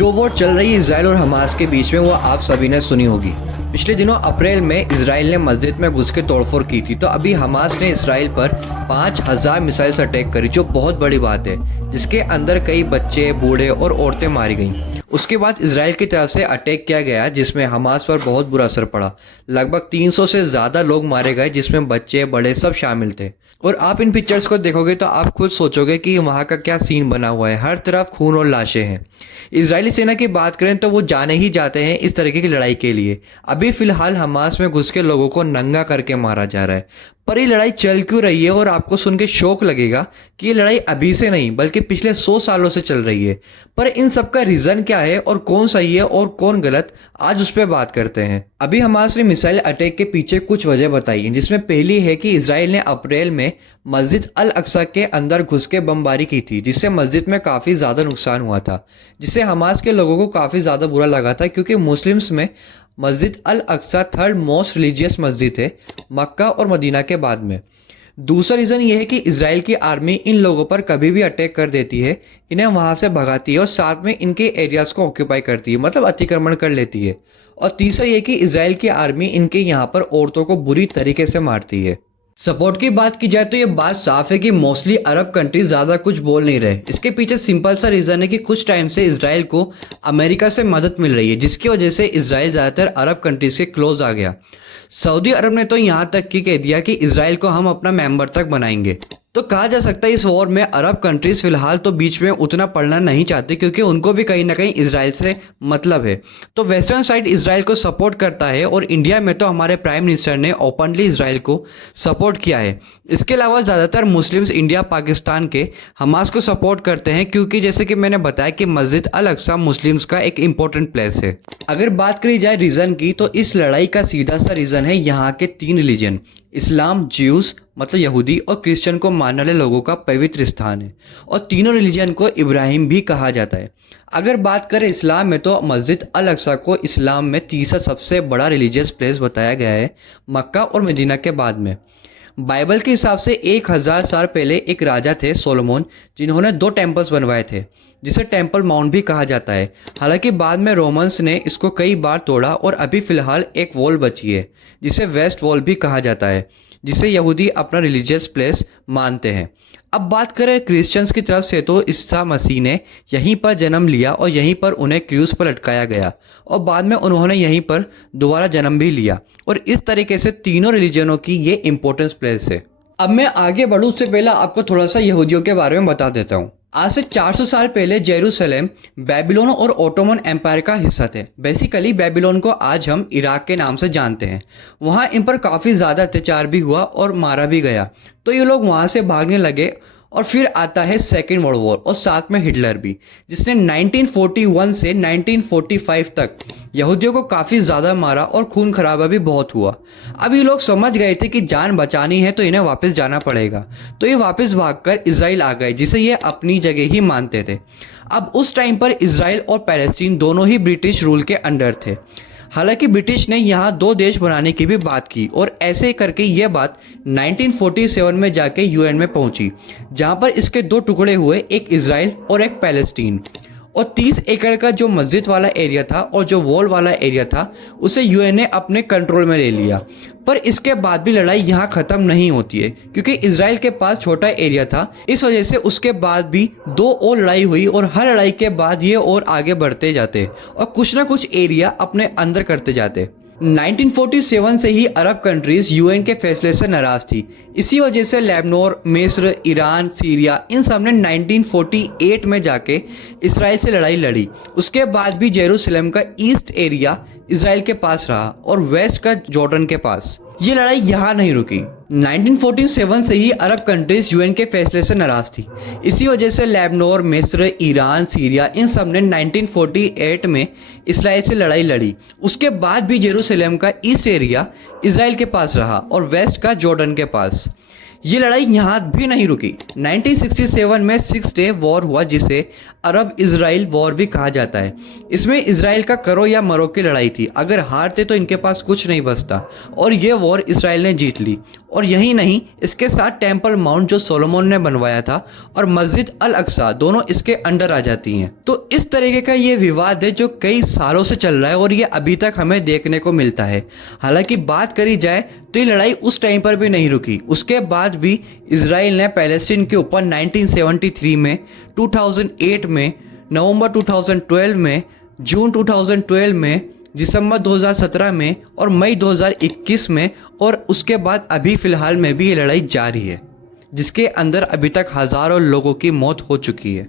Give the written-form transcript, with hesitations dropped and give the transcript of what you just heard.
जो वॉर चल रही है इसराइल और हमास के बीच में वो आप सभी ने सुनी होगी। पिछले दिनों अप्रैल में इसराइल ने मस्जिद में घुस के तोड़फोड़ की थी, तो अभी हमास ने इसराइल पर 5000 मिसाइल्स अटैक करी, जो बहुत बड़ी बात है, जिसके अंदर कई बच्चे, बूढ़े और औरतें मारी गईं। उसके बाद इसराइल की तरफ से अटैक किया गया, जिसमें हमास पर बहुत बुरा असर पड़ा। लगभग 300 से ज़्यादा लोग मारे गए, जिसमें बच्चे, बड़े सब शामिल थे। और आप इन पिक्चर्स को देखोगे तो आप खुद सोचोगे कि वहाँ का क्या सीन बना हुआ है। हर तरफ खून और लाशें हैं। इजरायली सेना की बात करें तो वो जाने ही जाते हैं इस तरीके की लड़ाई के लिए। अभी फिलहाल हमास में घुस के लोगों को नंगा करके मारा जा रहा है। पर ये लड़ाई चल क्यों रही है, और आपको सुन के शौक लगेगा कि ये लड़ाई अभी से नहीं बल्कि पिछले 100 सालों से चल रही है। पर इन सब का रीज़न क्या है और कौन सही है और कौन गलत, आज उस पर बात करते हैं। अभी हमास ने मिसाइल अटैक के पीछे कुछ वजह बताई है, जिसमें पहली है कि इसराइल ने अप्रैल में मस्जिद अल अक्सा के अंदर घुस के बमबारी की थी, जिससे मस्जिद में काफ़ी ज़्यादा नुकसान हुआ था, जिससे हमास के लोगों को काफ़ी ज़्यादा बुरा लगा था, क्योंकि मुस्लिम्स में मस्जिद अल अक्सा थर्ड मोस्ट रिलीजियस मस्जिद है मक्का और मदीना के बाद में। दूसरा रीज़न ये है कि इजराइल की आर्मी इन लोगों पर कभी भी अटैक कर देती है, इन्हें वहाँ से भगाती है और साथ में इनके एरियाज़ को ऑक्यूपाई करती है, मतलब अतिक्रमण कर लेती है। और तीसरा ये कि इजराइल की आर्मी इनके यहाँ पर औरतों को बुरी तरीके से मारती है। सपोर्ट की बात की जाए तो ये बात साफ है कि मोस्टली अरब कंट्रीज ज़्यादा कुछ बोल नहीं रहे। इसके पीछे सिंपल सा रीज़न है कि कुछ टाइम से इजराइल को अमेरिका से मदद मिल रही है, जिसकी वजह से इजराइल ज़्यादातर अरब कंट्रीज के क्लोज आ गया। सऊदी अरब ने तो यहाँ तक की कह दिया कि इजराइल को हम अपना मेंबर तक बनाएंगे। तो कहा जा सकता है इस वॉर में अरब कंट्रीज फिलहाल तो बीच में उतना पड़ना नहीं चाहते, क्योंकि उनको भी कहीं ना कहीं इजराइल से मतलब है। तो वेस्टर्न साइड इजराइल को सपोर्ट करता है, और इंडिया में तो हमारे प्राइम मिनिस्टर ने ओपनली इजराइल को सपोर्ट किया है। इसके अलावा ज़्यादातर मुस्लिम्स इंडिया पाकिस्तान के हमास को सपोर्ट करते हैं, क्योंकि जैसे कि मैंने बताया कि मस्जिद अल अक्सा मुस्लिम्स का एक इम्पोर्टेंट प्लेस है। अगर बात करी जाए रीज़न की, तो इस लड़ाई का सीधा सा रीज़न है यहाँ के 3 रिलीजन, इस्लाम, ज्यूस मतलब यहूदी और क्रिश्चियन को मानने वाले लोगों का पवित्र स्थान है, और तीनों रिलीजन को इब्राहिम भी कहा जाता है। अगर बात करें इस्लाम में, तो मस्जिद अल अक्सा को इस्लाम में तीसरा सबसे बड़ा रिलीजियस प्लेस बताया गया है, मक्का और मदीना के बाद में। बाइबल के हिसाब से 1000 साल पहले एक राजा थे सोलोमन, जिन्होंने 2 टेम्पल्स बनवाए थे, जिसे टेम्पल माउंट भी कहा जाता है। हालांकि बाद में रोमन्स ने इसको कई बार तोड़ा, और अभी फिलहाल एक वॉल बची है, जिसे वेस्ट वॉल भी कहा जाता है, जिसे यहूदी अपना रिलीजियस प्लेस मानते हैं। अब बात करें क्रिश्चियंस की तरफ से, तो ईसा मसीह ने यहीं पर जन्म लिया और यहीं पर उन्हें क्रूस पर लटकाया गया, और बाद में उन्होंने यहीं पर दोबारा जन्म भी लिया। और इस तरीके से तीनों रिलीजनों की ये इंपॉर्टेंस प्लेस है। अब मैं आगे बढ़ूँ उससे पहले आपको थोड़ा सा यहूदियों के बारे में बता देता हूँ। आज से 400 साल पहले जेरूसलम बेबीलोन और ओटोमन एम्पायर का हिस्सा थे। बेसिकली बेबीलोन को आज हम इराक के नाम से जानते हैं। वहाँ इन पर काफ़ी ज़्यादा अत्याचार भी हुआ और मारा भी गया, तो ये लोग वहाँ से भागने लगे। और फिर आता है सेकेंड वर्ल्ड वॉर, और साथ में हिटलर भी, जिसने 1941 से 1945 तक यहूदियों को काफ़ी ज़्यादा मारा और खून खराबा भी बहुत हुआ। अब ये लोग समझ गए थे कि जान बचानी है तो इन्हें वापस जाना पड़ेगा, तो ये वापस भागकर इजराइल आ गए, जिसे ये अपनी जगह ही मानते थे। अब उस टाइम पर इजराइल और पैलेस्टीन दोनों ही ब्रिटिश रूल के अंडर थे। हालांकि ब्रिटिश ने यहाँ 2 देश बनाने की भी बात की, और ऐसे करके यह बात 1947 में जाके यूएन में पहुंची, जहाँ पर इसके 2 टुकड़े हुए, एक इजराइल और एक पैलेस्टीन। और 30 एकड़ का जो मस्जिद वाला एरिया था और जो वॉल वाला एरिया था, उसे यूएन ने अपने कंट्रोल में ले लिया। पर इसके बाद भी लड़ाई यहाँ ख़त्म नहीं होती है, क्योंकि इजराइल के पास छोटा एरिया था। इस वजह से उसके बाद भी 2 और लड़ाई हुई, और हर लड़ाई के बाद ये और आगे बढ़ते जाते और कुछ ना कुछ एरिया अपने अंदर करते जाते। 1947 से ही अरब कंट्रीज यूएन के फैसले से नाराज थी। इसी वजह से लेबनान, मिस्र, ईरान, सीरिया, इन सब ने 1948 में जाके इसराइल से लड़ाई लड़ी। उसके बाद भी जेरूसलम का ईस्ट एरिया इसराइल के पास रहा और वेस्ट का जॉर्डन के पास। ये लड़ाई यहाँ नहीं रुकी। 1947 से ही अरब कंट्रीज यूएन के फैसले से नाराज थी। इसी वजह से लेबनान, मिस्र, ईरान, सीरिया, इन सब ने 1948 में इसराइल से लड़ाई लड़ी। उसके बाद भी जेरूसलम का ईस्ट एरिया इसराइल के पास रहा और वेस्ट का जॉर्डन के पास। ये लड़ाई यहाँ भी नहीं रुकी। 1967 में 6 डे वॉर हुआ, जिसे अरब इजराइल वॉर भी कहा जाता है। इसमें इजराइल का करो या मरो की लड़ाई थी। अगर हारते तो इनके पास कुछ नहीं बचता, और ये वॉर इजराइल ने जीत ली। और यही नहीं, इसके साथ टेम्पल माउंट जो सोलोमन ने बनवाया था और मस्जिद अल अक्सा दोनों इसके अंडर आ जाती हैं। तो इस तरीके का ये विवाद है जो कई सालों से चल रहा है और ये अभी तक हमें देखने को मिलता है। हालांकि बात करी जाए तो ये लड़ाई उस टाइम पर भी नहीं रुकी। उसके बाद भी इजराइल ने पैलेस्टीन के ऊपर 1973 में, 2008 में, नवंबर 2012 में, जून 2012 में, दिसंबर 2017 में और मई 2021 में, और उसके बाद अभी फ़िलहाल में भी ये लड़ाई जारी है, जिसके अंदर अभी तक हज़ारों लोगों की मौत हो चुकी है।